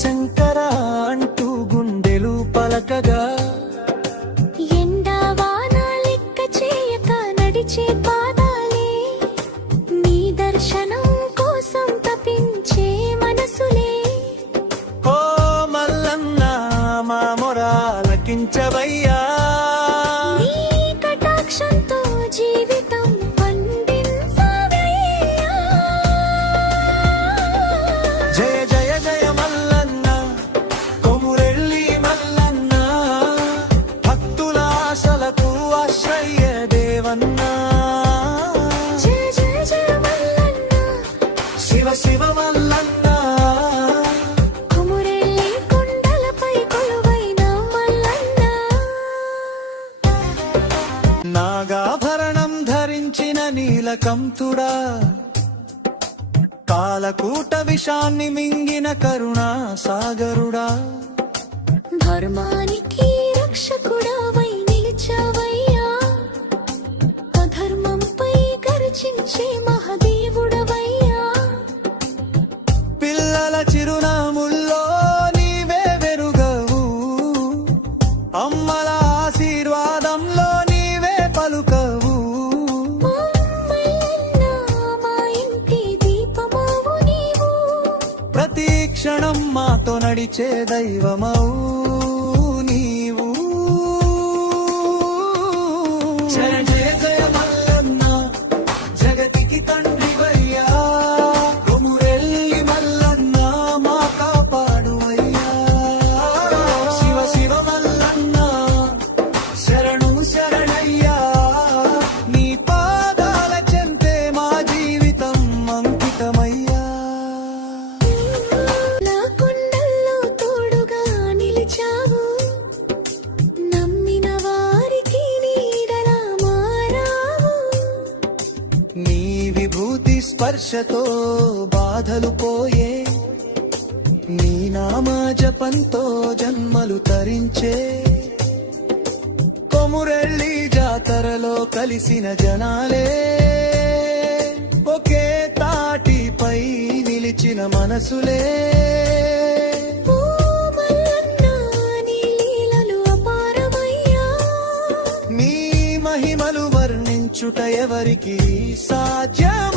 శంకర అంటూ గుండెలు పలకగా ఎండా వాన లెక్క చేయక నడిచే పాదాలే నీ దర్శనం కోసం తపించే మనసులే. ఓ మల్లన్న మా మొరాలకించవయ్యా, నీ కటాక్షంతో జీవితం పండించవయ్యా. జయ జయ జయ మల్లన్న కొమురెల్లి మల్లన్న, భక్తుల ఆశలకు ఆశ్రయ దేవన్నా. జయ జయ జయ మల్లన్న, శివ శివ మల్లన్న, కొమురెల్లి కొండలపై కొలువైన మల్లన్న. నాగాభరణం ధరించిన నీలకంఠుడా, కాలకూట విషాన్ని మింగిన కరుణా సాగరుడా, ధర్మానికి రక్షకుడవై నిలిచావయ్యా, అధర్మంపై గర్జించే మహదేవుడవయ్యా. పిల్లల చిరునాముల్లో నీవే వెరుగవు, అమ్మల ఆశీర్వాదంలో నీవే పలుకవు. మా మల్లన్న, మా ఇంటి దీపమవు నీవు, ప్రతి క్షణం మాతో నడిచే దైవమవు నీవు. జయ జయ జయ మల్లన్న, జగతికి తండ్రివయ్యా, కొమురెల్లి మల్లన్న మా కాపాడువయ్యా. శివ శివ మల్లన్న శరణు శరణయ్యా, నీ పాదాల చెంతే మా జీవితం అంకితమయ్యా. నా కొండల్లో తోడుగా నిలిచావు, నమ్మిన వారికి నీడలా మారావు. నీ విభూతి స్పర్శతో బాధలు పోయే, నీ నామా జపంతో జన్మలు తరించే. కొమురెల్లి జాతరలో కలిసిన జనాలే, ఒకే తాటిపై నిలిచిన మనసులే. ఓ మల్లన్న, నీ లీలలు అపారమయ్యా. నీ మహిమలు వర్ణించుట ఎవరికి సాధ్యమ